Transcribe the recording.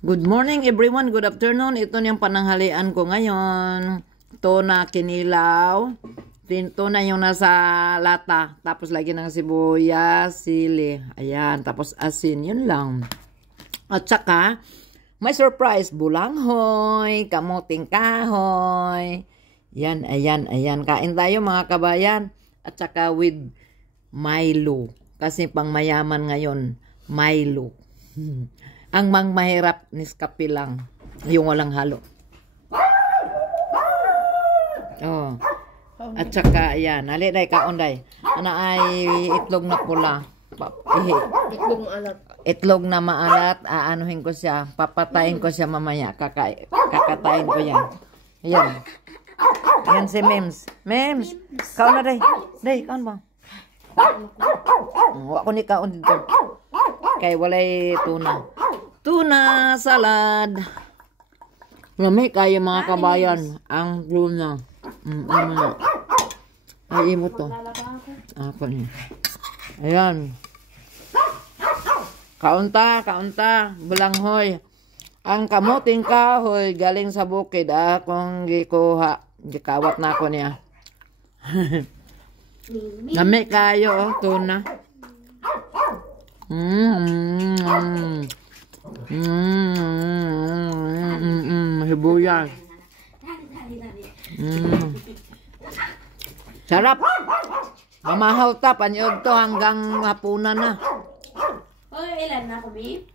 Good morning everyone, good afternoon. Ito niyang pananghalian ko ngayon. Tuna kinilaw. Tuna yung nasa lata. Tapos lagi ng sibuyas, sili. Ayan, tapos asin. Yun lang. At saka, may surprise. Bulanghoy, kamuting kahoy. Yan, ayan. Kain tayo mga kabayan. At saka with Milo. Kasi pang mayaman ngayon, Milo. Ang mahirap, Nescafe lang. Yung walang halo. Oh. At saka, ayan. Hali, day, kaon, day. Ano ay itlog na pula. Itlog maalat. Itlog na maalat. Aanuhin ko siya. Papatayin ko siya mamaya. Kakatayin ko yan. Ayan. Ayan si Mems. Mems. Kaon na, day. Day, kaon ba? Wala ko ni kaon dito. Kay walay tuna. Tuna salad. Lami kayo mga kabayan. Ang tuna. Ay, imo to. Ako niya. Ayan. Kaunta. Bulanghoy. Ang kamuting kahoy galing sa bukid. Akong gikuha. Gikawat na ako niya. Lami kayo, oh, tuna. Sibuyas. Sarap. Mamahaw ta, panyod to hanggang hapunan na. Hoy, ilan na kami?